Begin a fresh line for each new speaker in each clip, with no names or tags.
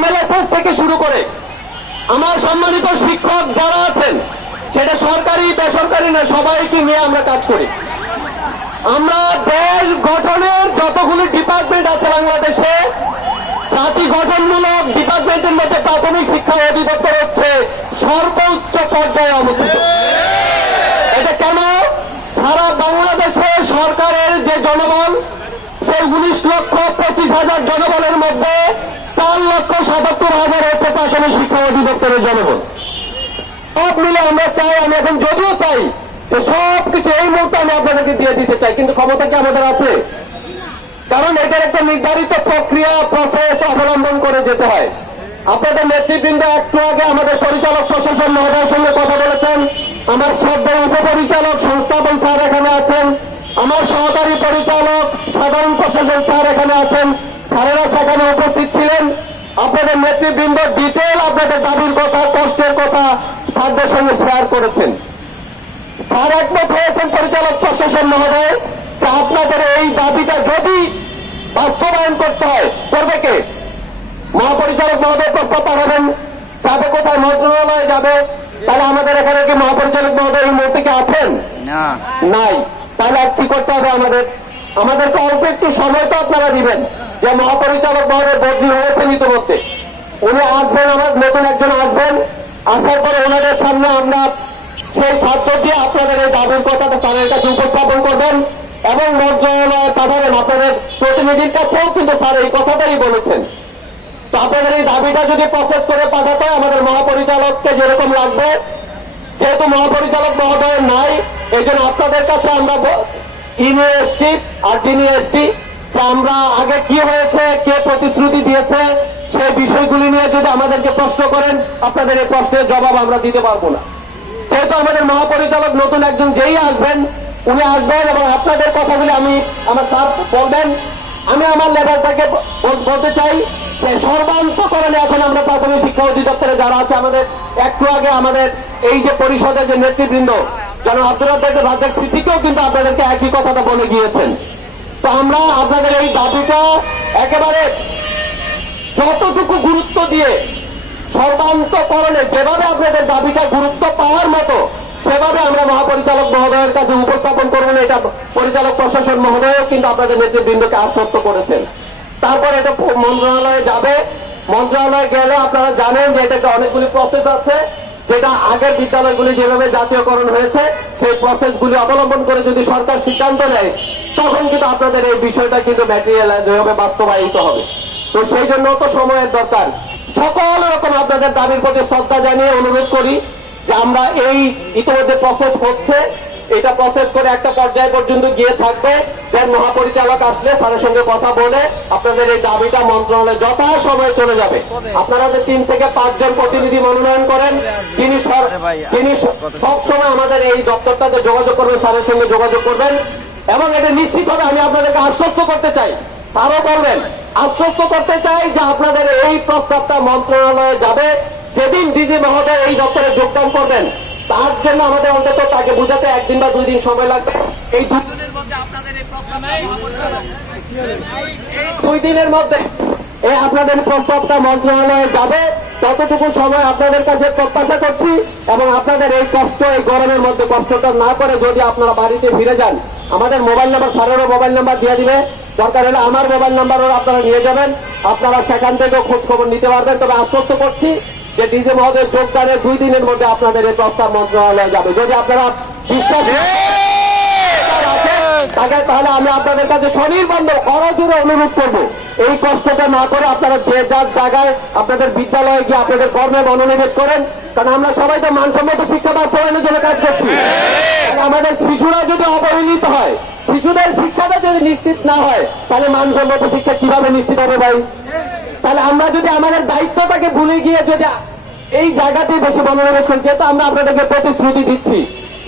MLSS থেকে শুরু করে আমার সম্মানিত শিক্ষক যারা আছেন, সেটা সরকারি, বেসরকারি না, সবাইকে নিয়ে আমরা কাজ করি। আমরা দেশ গঠনের যতগুলি ডিপার্টমেন্ট আছে বাংলাদেশে, জাতি গঠনমূলক ডিপার্টমেন্টের মধ্যে প্রাথমিক শিক্ষা অধিদপ্তর হচ্ছে সর্বোচ্চ পর্যায়ে অবস্থিত। এটা কেন? সারা বাংলাদেশে সরকারের যে জনবল, সেই উনিশ লক্ষ পঁচিশ হাজার জনবলের মধ্যে লক্ষ সাতাত্তর হাজার হচ্ছে প্রাথমিক শিক্ষা অধিদপ্তরের জনবল সব মিলে আমরা চাই, আমি এখন যদিও চাই যে সব কিছু এই মুহূর্তে আমি আপনাদেরকে দিয়ে দিতে চাই, কিন্তু ক্ষমতা কি আমাদের আছে? কারণ এটার একটা নির্ধারিত প্রক্রিয়া প্রসেস অবলম্বন করে যেতে হয়। আপনাদের নেতৃবৃন্দ একটু আগে আমাদের পরিচালক প্রশাসন মহোদয়ের সঙ্গে কথা বলেছেন। আমার শ্রদ্ধা উপপরিচালক সংস্থাপন স্যার এখানে আছেন। আমার সহকারী পরিচালক সাধারণ প্রশাসন স্যার এখানে আছেন। স্যারেরা সেখানে উপস্থিত ছিলেন। আপনাদের নেতৃবৃন্দ ডিটেল আপনাদের দাবির কথা কষ্টের কথা স্যারদের সঙ্গে শেয়ার করেছেন। স্যার একমত হয়েছেন পরিচালক প্রশাসন মহোদয় যে আপনাদের এই দাবিটা যদি বাস্তবায়ন করতে হয় করবে কে? মহাপরিচালক মহোদয় প্রস্তাব পাঠাবেন যাবে কোথায়? মন্ত্রণালয়ে যাবে। তাহলে আমাদের এখানে কি মহাপরিচালক মহোদয় এই মুহূর্তে কি আছেন? নাই। তাহলে আর কি করতে হবে আমাদের? আমাদেরকে অল্প একটু সময় তো আপনারা দিবেন। যে মহাপরিচালক মহোদয় বদলি হয়েছেন ইতিমধ্যে। উনি আসবেন আমার নতুন একজন আসবেন। আসার পরে ওনাদের সামনে আমরা সেই সাধ্য দিয়ে আপনাদের এই দাবির কথাটা তাদের কাছে উপস্থাপন করবেন এবং মন্ত্রণালয়ে পাঠাবেন আপনাদের প্রতিনিধির কাছেও কিন্তু স্যার এই কথাটাই বলেছেন। তো আপনাদের এই দাবিটা যদি প্রসেস করে পাঠাতে আমাদের মহাপরিচালককে যেরকম লাগবে, যেহেতু মহাপরিচালক মহোদয় নাই, এই জন্য আপনাদের কাছে আমরা নিয়ে এসছি আর যিনি এসছি যে আমরা আগে কি হয়েছে, কে প্রতিশ্রুতি দিয়েছে, সেই বিষয়গুলি নিয়ে যদি আমাদেরকে প্রশ্ন করেন, আপনাদের এই প্রশ্নের জবাব আমরা দিতে পারব না। যেহেতু আমাদের মহাপরিচালক নতুন একজন যেই আসবেন, উনি আসবেন এবং আপনাদের কথাগুলি আমি আমার স্যার বলবেন। আমি আমার বল- বলতে চাই যে সর্বান্তকরণে এখন আমরা প্রাথমিক শিক্ষা অধিদপ্তরে যারা আছে, আমাদের একটু আগে আমাদের এই যে পরিষদের যে নেতৃবৃন্দ যেন আব্দুল রাজ্জাকের রাজ্জাক স্মৃতিকেও কিন্তু আপনাদেরকে একই কথাটা বলে গিয়েছেন। তো আমরা আপনাদের এই দাবিটা একেবারে যতটুকু গুরুত্ব দিয়ে সর্বান্তকরণে যেভাবে আপনাদের দাবিটা গুরুত্ব পাওয়ার মতো, সেভাবে আমরা মহাপরিচালক মহোদয়ের কাছে উপস্থাপন করব না এটা পরিচালক প্রশাসন মহোদয়ও কিন্তু আপনাদের নেতৃবৃন্দকে আশ্বস্ত করেছেন। তারপর এটা মন্ত্রণালয়ে যাবে। মন্ত্রণালয়ে গেলে আপনারা জানেন যে এটাতে অনেকগুলি প্রসেস আছে। যেটা আগের বিদ্যালয়গুলি যেভাবে জাতীয়করণ হয়েছে, সেই প্রসেসগুলি অবলম্বন করে যদি সরকার সিদ্ধান্ত নেয়, তখন কিন্তু আপনাদের এই বিষয়টা কিন্তু ম্যাটেরিয়ালাইজ হবে বাস্তবায়িত হবে। তো সেই জন্য তো সময়ের দরকার। সকল রকম আপনাদের দাবির প্রতি শ্রদ্ধা জানিয়ে অনুরোধ করি যে আমরা এই ইতিমধ্যে প্রসেস হচ্ছে। এটা প্রসেস করে একটা পর্যায় পর্যন্ত গিয়ে থাকবে। দেন মহাপরিচালক আসলে স্যারের সঙ্গে কথা বলে আপনাদের এই দাবিটা মন্ত্রণালয়ে যথা সময় চলে যাবে। আপনারা যে তিন থেকে পাঁচজন প্রতিনিধি মনোনয়ন করেন সর- যিনি সবসময় আমাদের এই দপ্তরটাতে যোগাযোগ করবেন স্যারের সঙ্গে যোগাযোগ করবেন। এবং এটা নিশ্চিত হবে আমি আপনাদেরকে আশ্বস্ত করতে চাই। স্যারও বলবেন আশ্বস্ত করতে চাই যে আপনাদের এই প্রস্তাবটা মন্ত্রণালয়ে যাবে। যেদিন ডিজি মহোদয় এই দপ্তরে যোগদান করবেন তার জন্য আমাদের অন্তত তাকে বুঝাতে একদিন বা দুই দিন সময় লাগবে। এই দু- দুই দিনের মধ্যে এই আপনাদের প্রস্তাবটা মন্ত্রণালয়ে যাবে। ততটুকু সময় আপনাদের কাছে প্রত্যাশা করছি এবং আপনাদের এই কষ্ট, এই গরমের মধ্যে কষ্টটা না করে যদি আপনারা বাড়িতে ফিরে যান, আমাদের মোবাইল নাম্বার, স্যারেরও মোবাইল নাম্বার দিয়ে দিবে। দরকার হলে আমার মোবাইল নাম্বারও আপনারা নিয়ে যাবেন। আপনারা সেখান থেকেও খোঁজ খবর নিতে পারবেন। তবে আশ্বস্ত করছি যে ডিজে মহোদয় যোগদানের দুই দিনের মধ্যে আপনাদের এই প্রস্তাব মন্ত্রণালয়ে যাবে। যদি আপনারা বিশ্বাস রাখেন, তাহলে আমি আপনাদের কাছে স্বনির্বন্ধ অরাজুরে অনুরোধ করব। এই কষ্টটা না করে আপনারা যে যার জায়গায় আপনাদের বিদ্যালয়ে গিয়ে আপনাদের কর্মে মনোনিবেশ করেন কারণ আমরা সবাই তো মানসম্মত শিক্ষা বাস্তবায়নের জন্য কাজ করছি। আমাদের শিশুরা যদি অবহেলিত হয় শিশুদের শিক্ষাটা যদি নিশ্চিত না হয় তাহলে মানসম্মত শিক্ষা কীভাবে নিশ্চিত হবে ভাই? তাহলে আমরা যদি আমাদের দায়িত্বটাকে ভুলে গিয়ে যদি এই জায়গাতে বেশি মনোনিবেশ করি। যেহেতু আমরা আপনাদেরকে প্রতিশ্রুতি দিচ্ছি,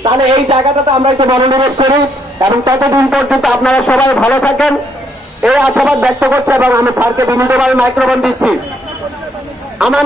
তাহলে এই জায়গাটাতে আমরা একটু মনোনিবেশ করি এবং ততদিন পর্যন্ত আপনারা সবাই ভালো থাকেন। এই আশাবাদ ব্যক্ত করছে এবং আমি স্যারকে বিভিন্নভাবে মাইক্রোফোন দিচ্ছি। আমার